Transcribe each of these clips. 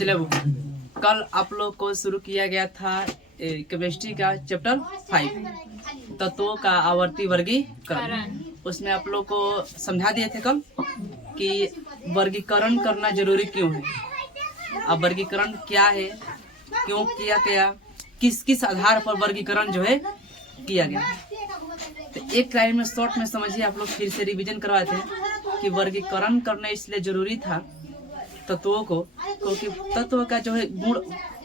चलो कल आप लोग को शुरू किया गया था केमिस्ट्री का चैप्टर 5 तत्वों का आवर्ती वर्गीकरण। उसमें आप लोग को समझा दिए थे कल कि वर्गीकरण करना जरूरी क्यों है, अब वर्गीकरण क्या है, क्यों किया गया, किस किस आधार पर वर्गीकरण जो है किया गया। तो एक लाइन में शॉर्ट में समझिए, आप लोग फिर से रिवीजन करवाते हैं कि वर्गीकरण करना इसलिए जरूरी था तत्वों को, क्योंकि तत्व का जो है गुण,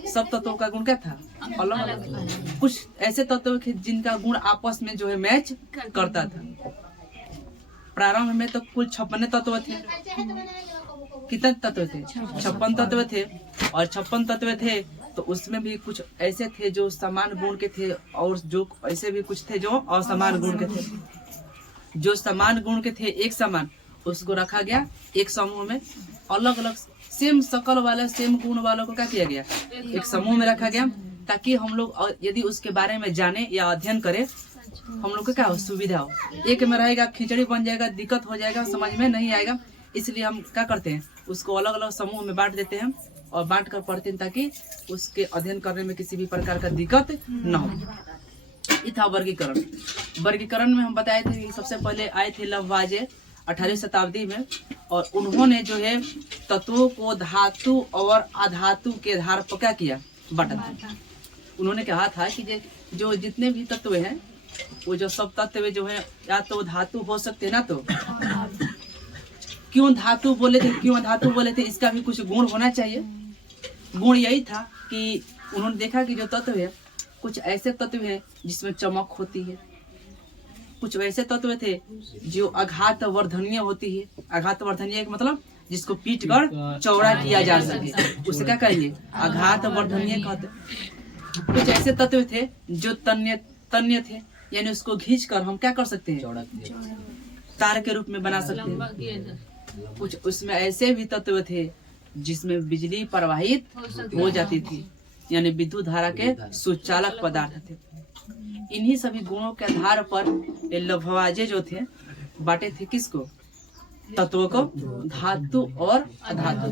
सब तत्वों का गुण क्या था, अलग अलग। कुछ ऐसे तत्व थे जिनका गुण आपस में जो है मैच करता था। प्रारंभ में तो कुल 56 तत्व थे। कितने तत्व थे? 56 तत्व थे। और 56 तत्व थे तो उसमें भी कुछ ऐसे थे जो समान गुण के थे, और जो ऐसे भी कुछ थे जो असमान गुण के थे। जो समान गुण के थे एक समान, उसको रखा गया एक समूह में। अलग अलग सेम शकल वाले सेम गुण वालों को क्या किया गया, एक समूह में रखा गया, ताकि हम लोग यदि उसके बारे में जाने या अध्ययन करें, हम लोग को क्या हो, सुविधा हो। एक में रहेगा खिचड़ी बन जाएगा, दिक्कत हो जाएगा, समझ में नहीं आएगा। इसलिए हम क्या करते हैं, उसको अलग अलग समूह में बांट देते हैं और बांट कर पढ़ते हैं, ताकि उसके अध्ययन करने में किसी भी प्रकार का दिक्कत न हो। ये था वर्गीकरण। वर्गीकरण में हम बताए थे कि सबसे पहले आए थे लववाजे 18वीं शताब्दी में, और उन्होंने जो है तत्वों को धातु और अधातु के आधार पर क्या किया, बांटा। उन्होंने कहा था कि जो जितने भी तत्व हैं, वो जो सब तत्व जो है या तो धातु हो सकते हैं ना, तो क्यों धातु बोले थे, क्यों धातु बोले थे, इसका भी कुछ गुण होना चाहिए। गुण यही था कि उन्होंने देखा कि जो तत्व है, कुछ ऐसे तत्व हैं जिसमें चमक होती है, कुछ वैसे तत्व थे जो आघात वर्धनीय होती है। आघात वर्धनीय मतलब जिसको पीट कर चौड़ा किया जा सके, उसे क्या कहेंगे, आघात वर्धनीय कहते। कुछ ऐसे तत्व थे जो तन्य थे, यानी उसको खींच कर हम क्या कर सकते हैं, तार के रूप में बना सकते हैं। कुछ उसमें ऐसे भी तत्व थे जिसमें बिजली प्रवाहित हो जाती थी, यानी विद्युत धारा के सुचालक पदार्थ थे। इन्हीं सभी गुणों के आधार पर लववाजे जो थे बांटे थे किसको, तत्वों को, धातु और अधातु।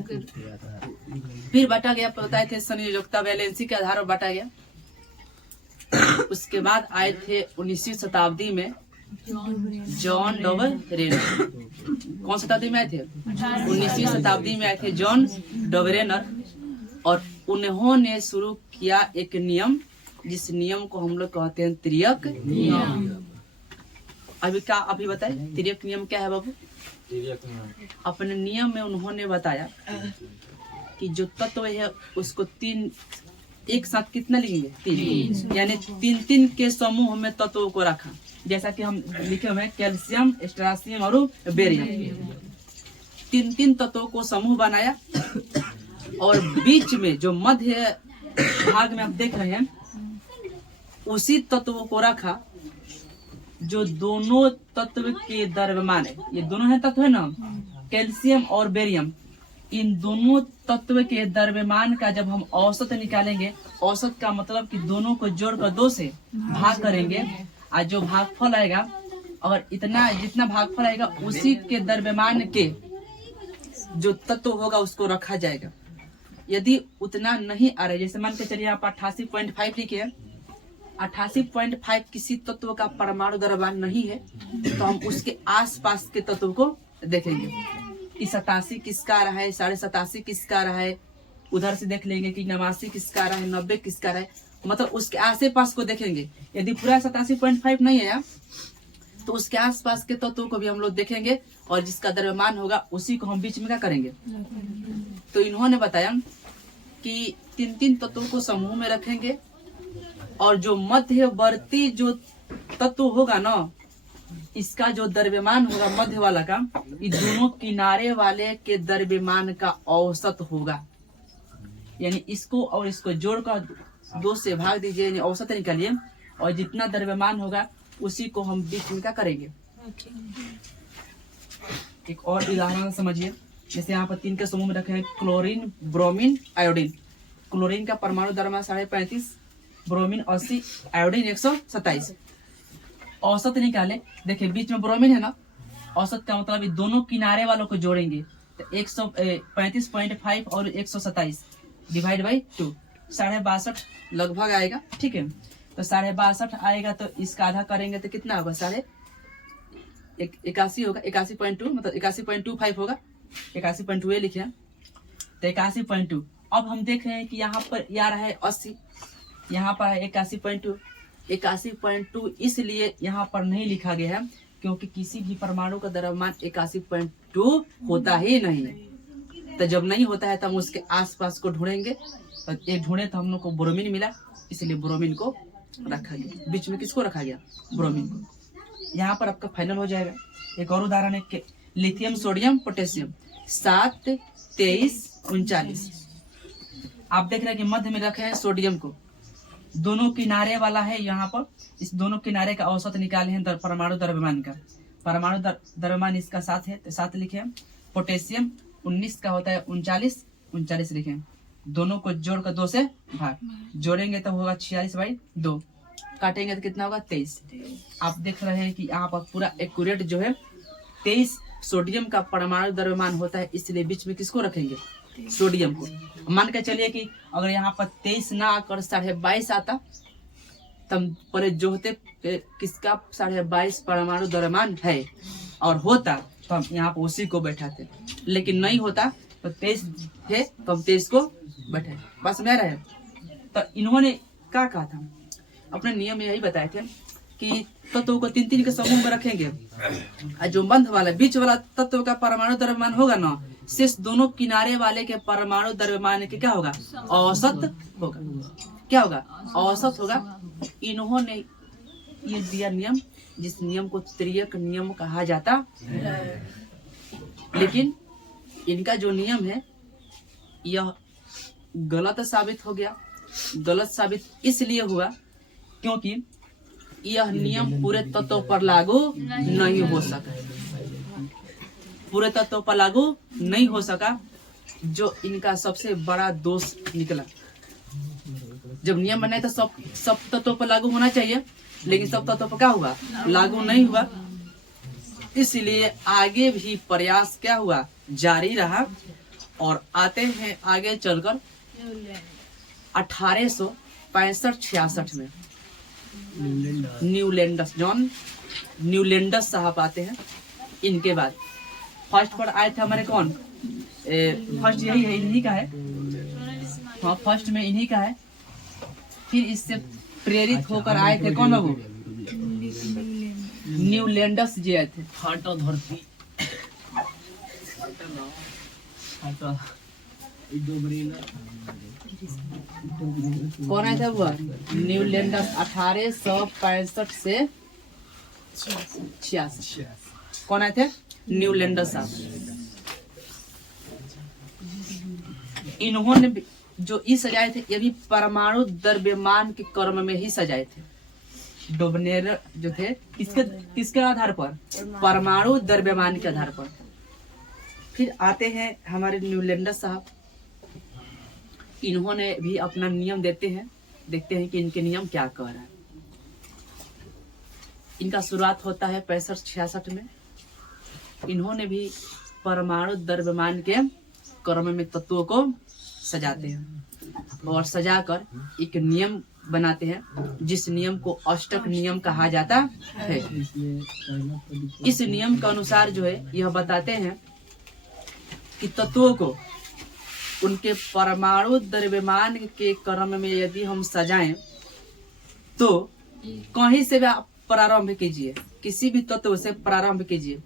फिर बांटा गया, बताए थे संयोजकता वैलेंसी के आधार पर बांटा गया। उसके बाद आए थे 19वीं शताब्दी में जॉन डबरेनर। कौन शताब्दी में आए थे? 19वीं शताब्दी में आए थे जॉन डबरेनर, और उन्होंने शुरू किया एक नियम, जिस नियम को हम लोग कहते हैं तिर्यक नियम। अभी बताए तिर्यक नियम क्या है बाबू? अपने नियम में उन्होंने बताया कि जो तत्व है उसको तीन एक साथ कितना लेंगे, तीन, यानी तीन तीन के समूह में तत्वों को रखा। जैसा कि हम लिखे हुए हैं कैल्शियम, स्ट्रासियम और बेरियम। तीन तीन तत्वों को समूह बनाया, और बीच में जो मध्य भाग में आप देख रहे हैं, उसी तत्वों को रखा जो दोनों तत्व के द्रव्यमान है। ये दोनों है तत्व है ना, कैल्शियम और बेरियम। इन दोनों तत्व के द्रव्यमान का जब हम औसत निकालेंगे, औसत का मतलब कि दोनों को जोड़कर 2 से भाग करेंगे, और जो भागफल आएगा, और इतना जितना भागफल आएगा उसी के द्रव्यमान के जो तत्व होगा उसको रखा जाएगा। यदि उतना नहीं आ रहा है, जैसे मान के चलिए आप 88.5 लिखे, 88.5 किसी तत्व का परमाणु द्रव्यमान नहीं है, तो हम उसके आसपास के तत्व को देखेंगे कि 87 किसका आ रहा है, 87.5 किसका आ रहा है। उधर से देख लेंगे कि 89 किसका आ रहा है, 90 किसका आ रहा है, मतलब उसके आस पास को देखेंगे। यदि पूरा 87.5 नहीं है तो उसके आसपास के तत्वों को भी हम लोग देखेंगे, और जिसका द्रव्यमान होगा उसी को हम बीच में क्या करेंगे। तो इन्होंने बताया कि तीन तीन तत्वों को समूह में रखेंगे, और जो मध्यवर्ती जो तत्व होगा ना, इसका जो द्रव्यमान होगा मध्य वाला का, ये दोनों किनारे वाले के द्रव्यमान का औसत होगा। यानी इसको और इसको जोड़कर 2 से भाग दीजिए, यानी औसत निकालिए, और जितना द्रव्यमान होगा उसी को हम बीच में क्या करेंगे। एक और उदाहरण समझिए, जैसे यहाँ पर 3 के समूह में रखे हैं क्लोरीन, ब्रोमीन, आयोडीन। क्लोरीन का परमाणु द्रव्यमान 35.5, ब्रोमीन 80, आयोडीन 127। औसत निकाले, देखिए बीच में ब्रोमीन है ना, औसत का मतलब दोनों किनारे वालों को जोड़ेंगे तो 135.5 और 127, डिवाइड बाई 2, 62.5 लगभग आएगा। ठीक है, तो 62.5 आएगा तो इसका आधा करेंगे तो कितना होगा, 81 होगा, 81.2 मतलब 81.25 होगा, 81.2 लिखे तो 81.2। अब हम देख रहे हैं कि यहाँ पर आ रहा है 80, यहाँ पर है 81.2। 81.2 इसलिए यहाँ पर नहीं लिखा गया है क्योंकि किसी भी परमाणु का द्रव्यमान 81.2 होता ही नहीं। तो जब नहीं होता है तो हम उसके आसपास को ढूंढेंगे, तो एक ढूंढे तो हम लोग को ब्रोमीन मिला, इसलिए ब्रोमीन को रखा गया। बीच में किसको रखा गया, ब्रोमीन को। यहाँ पर आपका फाइनल हो जाएगा। एक और उदाहरण है लिथियम सोडियम पोटेशियम 7, 23, 39। आप देख रहे हैं कि मध्य में रखे हैं सोडियम को, दोनों किनारे वाला है यहाँ पर, इस दोनों किनारे का औसत निकाले हैं परमाणु द्रव्यमान का। परमाणु द्रव्यमान इसका 7 है तो 7 लिखे। पोटेशियम 19 का होता है 39 लिखे। दोनों को जोड़कर 2 से भाग, जोड़ेंगे तो होगा 46/2, काटेंगे तो कितना होगा 23। आप देख रहे हैं कि यहाँ पर पूरा एक्यूरेट जो है 23 सोडियम का परमाणु द्रव्यमान होता है, इसलिए बीच में किसको रखेंगे, सोडियम को। मान के चलिए कि अगर यहाँ पर 23 ना आकर 22.5 आता तब पहले जो होते किसका 22.5 परमाणु द्रव्यमान है और होता तो हम यहाँ पर उसी को बैठाते, लेकिन नहीं होता तो 23 है तो हम 23 को बैठे। बस समझ रहे हैं। तो इन्होंने क्या कहा था, अपने नियम में यही बताए थे कि तत्वों को 3-3 के समूह में रखेंगे और जो बंध वाला बीच वाला तत्व का परमाणु द्रव्यमान होगा ना, शेष दोनों किनारे वाले के परमाणु द्रव्यमान के क्या होगा, औसत होगा। क्या होगा, औसत होगा। इन्होंने ये दिया नियम, जिस नियम को त्रियक नियम कहा जाता है। लेकिन इनका जो नियम है यह गलत साबित हो गया। गलत साबित इसलिए हुआ क्योंकि यह नियम पूरे तत्वों पर लागू नहीं हो सका। पूरे तत्वों पर लागू नहीं हो सका, जो इनका सबसे बड़ा दोष निकला। जब नियम बनाए तो सब तत्वों पर लागू होना चाहिए, लेकिन सब तत्वों पर क्या हुआ, लागू नहीं हुआ। इसलिए आगे भी प्रयास क्या हुआ, जारी रहा। और आते हैं आगे चलकर 1865-66 में न्यूलैंडस, जॉन न्यूलैंडस साहब आते हैं। इनके बाद फर्स्ट पर आए थे हमारे कौन, फर्स्ट यही है, इन्हीं का है। हाँ, फर्स्ट में इन्हीं का है। फिर इससे प्रेरित होकर आए थे कौन, वो न्यूलैंडस जी आए थे। फाटो धरती, कौन आया था वो, न्यूलैंडस 1865 से 86। कौन आए थे, न्यूलैंडस साहब। इन्होंने जो ई सजाए थे ये भी परमाणु द्रव्यमान के क्रम में ही सजाए थे। डोबनेर जो थे किसके आधार पर, परमाणु द्रव्यमान के आधार पर। फिर आते हैं हमारे न्यूलैंडस साहब। इन्होंने भी अपना नियम देते हैं, देखते हैं कि इनके नियम क्या कह रहा है। इनका शुरुआत होता है 65-66 में। इन्होंने भी परमाणु द्रव्यमान के क्रम में तत्वों को सजाते हैं और सजाकर एक नियम बनाते हैं, जिस नियम को अष्टक नियम कहा जाता है। इस नियम के अनुसार जो है यह बताते हैं कि तत्वों को उनके परमाणु द्रव्यमान के क्रम में यदि हम सजाएं तो कहीं से भी आप प्रारंभ कीजिए, किसी भी तत्व से प्रारंभ कीजिए,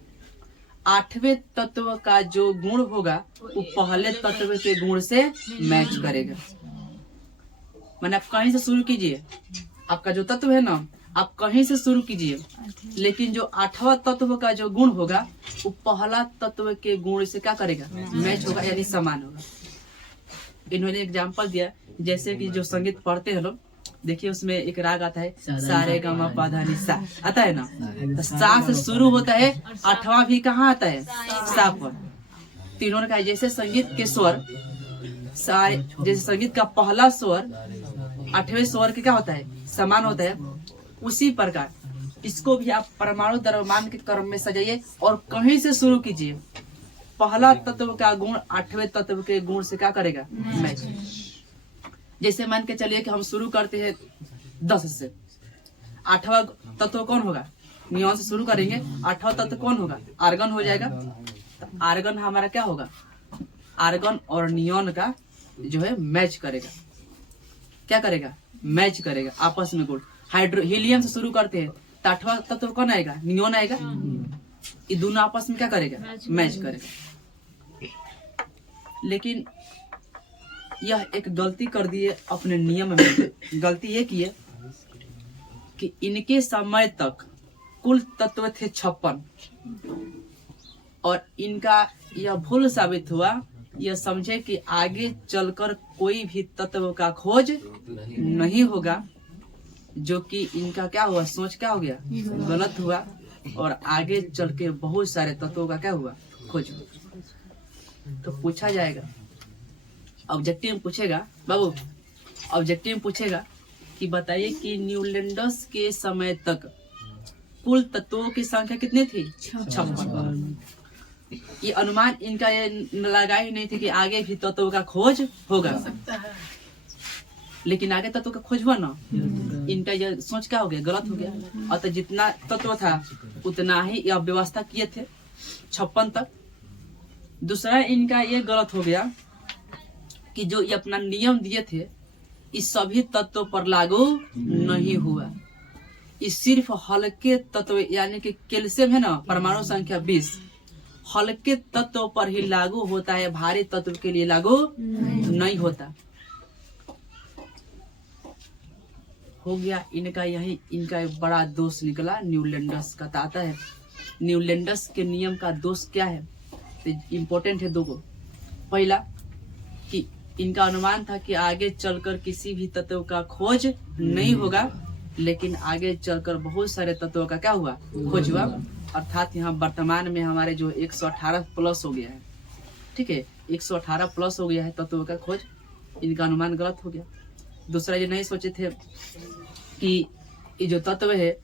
8वें तत्व का जो गुण होगा वो पहले तत्व के गुण से मैच करेगा। मैंने आप कहीं से शुरू कीजिए, आपका जो तत्व है ना, आप कहीं से शुरू कीजिए, लेकिन जो 8वां तत्व का जो गुण होगा वो पहला तत्व के गुण से क्या करेगा, मैच होगा, यानी समान होगा। इन्होंने एग्जाम्पल दिया, जैसे कि जो संगीत पढ़ते हैं लोग, देखिए उसमें एक राग आता है सारे गा मा पा धा नि सा, आता है ना, तो सा से शुरू होता है, 8वां भी कहाँ आता है, सा पर। तो इन्होंने कहा जैसे संगीत के स्वर सारे, जैसे संगीत का पहला स्वर 8वें स्वर के क्या होता है, समान होता है, उसी प्रकार इसको भी आप परमाणु द्रव्यमान के क्रम में सजाइए और कहीं से शुरू कीजिए। पहला तत्व का गुण 8वें तत्व के गुण से क्या करेगा, मैच। जैसे मान के चलिए कि हम शुरू करते हैं 10 से, 8वां तत्व कौन होगा? नियॉन से शुरू करेंगे, 8वां तत्व कौन होगा? आर्गन हो जाएगा। तो आर्गन हमारा क्या होगा? आर्गन और नियॉन का जो है मैच करेगा। क्या करेगा? मैच करेगा आपस में गुण। हीलियम से शुरू करते हैं तो 8वां तत्व कौन आएगा? नियॉन आएगा। ये दोनों आपस में क्या करेगा? मैच करेगा। लेकिन यह एक गलती कर दी है अपने नियम में। गलती ये की है कि इनके समय तक कुल तत्व थे 56 और इनका यह भूल साबित हुआ। यह समझे कि आगे चलकर कोई भी तत्व का खोज नहीं होगा, जो कि इनका क्या हुआ? सोच क्या हो गया? गलत हुआ और आगे चल के बहुत सारे तत्वों का क्या हुआ? खोज हुआ। तो पूछा जाएगा, ऑब्जेक्टिव पूछेगा, बाबू ऑब्जेक्टिव पूछेगा कि बताइए कि न्यूलैंडस के समय तक कुल तत्वों की संख्या कितनी थी? 56। ये अनुमान इनका ये लगा ही नहीं थी कि आगे भी तत्वों का खोज होगा। लेकिन आगे तत्व का खोज हुआ ना, इनका ये सोच क्या हो गया? गलत हो गया। और तो जितना तत्व था उतना ही यह व्यवस्था किए थे 56 तक। दूसरा इनका ये गलत हो गया कि जो ये अपना नियम दिए थे इस सभी तत्वों पर लागू नहीं हुआ। इस सिर्फ हल्के तत्व यानी कि कैल्शियम है ना, परमाणु संख्या 20, हल्के तत्व पर ही लागू होता है, भारी तत्व के लिए लागू नहीं होता। हो गया इनका यही, इनका एक बड़ा दोष निकला न्यूलैंडस का। आता है न्यूलैंडस के नियम का दोष क्या है? तो इम्पोर्टेंट है 2 को। पहला कि इनका अनुमान था कि आगे चलकर किसी भी तत्व का खोज नहीं होगा, लेकिन आगे चलकर बहुत सारे तत्वों का क्या हुआ? खोज हुआ। अर्थात यहाँ वर्तमान में हमारे जो 118 प्लस हो गया है, ठीक है, 118 प्लस हो गया है तत्वों का खोज। इनका अनुमान गलत हो गया। दूसरा ये नहीं सोचे थे कि ये जो तत्व है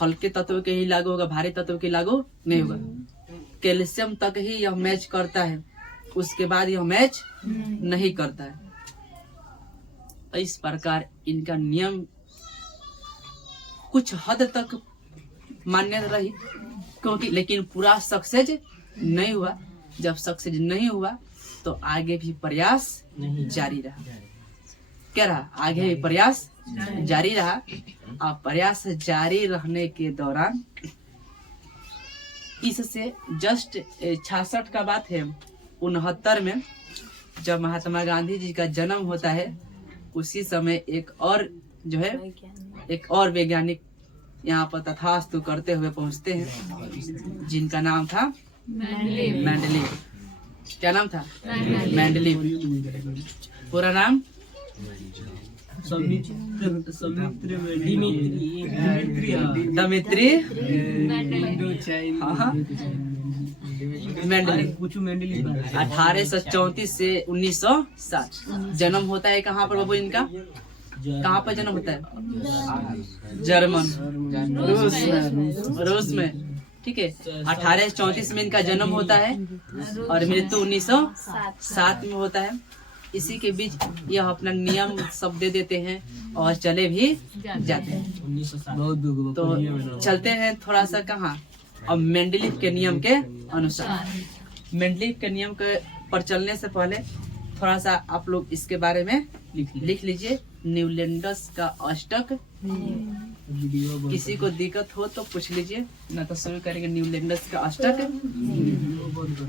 हल्के तत्व के ही लागू होगा, भारी तत्व के लागू नहीं होगा। कैल्शियम तक ही यह मैच करता है, उसके बाद यह मैच नहीं करता है। इस प्रकार इनका नियम कुछ हद तक मान्य रही, क्योंकि लेकिन पूरा सक्सेस नहीं हुआ। जब सक्सेस नहीं हुआ तो आगे भी प्रयास जारी रहा। क्या रहा? आगे भी प्रयास जारी रहा। और प्रयास जारी रहने के दौरान इससे जस्ट 66 का बात है, 69 में जब महात्मा गांधी जी का जन्म होता है, उसी समय एक और जो है एक और वैज्ञानिक यहाँ पर तथास्तु करते हुए पहुंचते हैं, जिनका नाम था मेंडलीव। क्या नाम था? मेंडलीव। पूरा नाम दिमित्री मेंडलीव। 1834 से 1907 जन्म होता है। कहाँ पर बाबू इनका? कहाँ पर जन्म होता है? जर्मन, रूस में, ठीक है। 1834 में इनका जन्म होता है और मृत्यु 1907 में होता है। इसी के बीच यह अपना नियम सब दे देते हैं और चले भी जाते हैं। तो चलते हैं थोड़ा सा कहाँ? अब मेंडलीव के नियम के अनुसार, मेंडलीव के नियम के पर चलने से पहले थोड़ा सा आप लोग इसके बारे में लिख लीजिए। न्यूलैंडस का अष्टक, किसी को दिक्कत हो तो पूछ लीजिए, ना तो शुरू करेंगे न्यूलैंडस का अष्टक।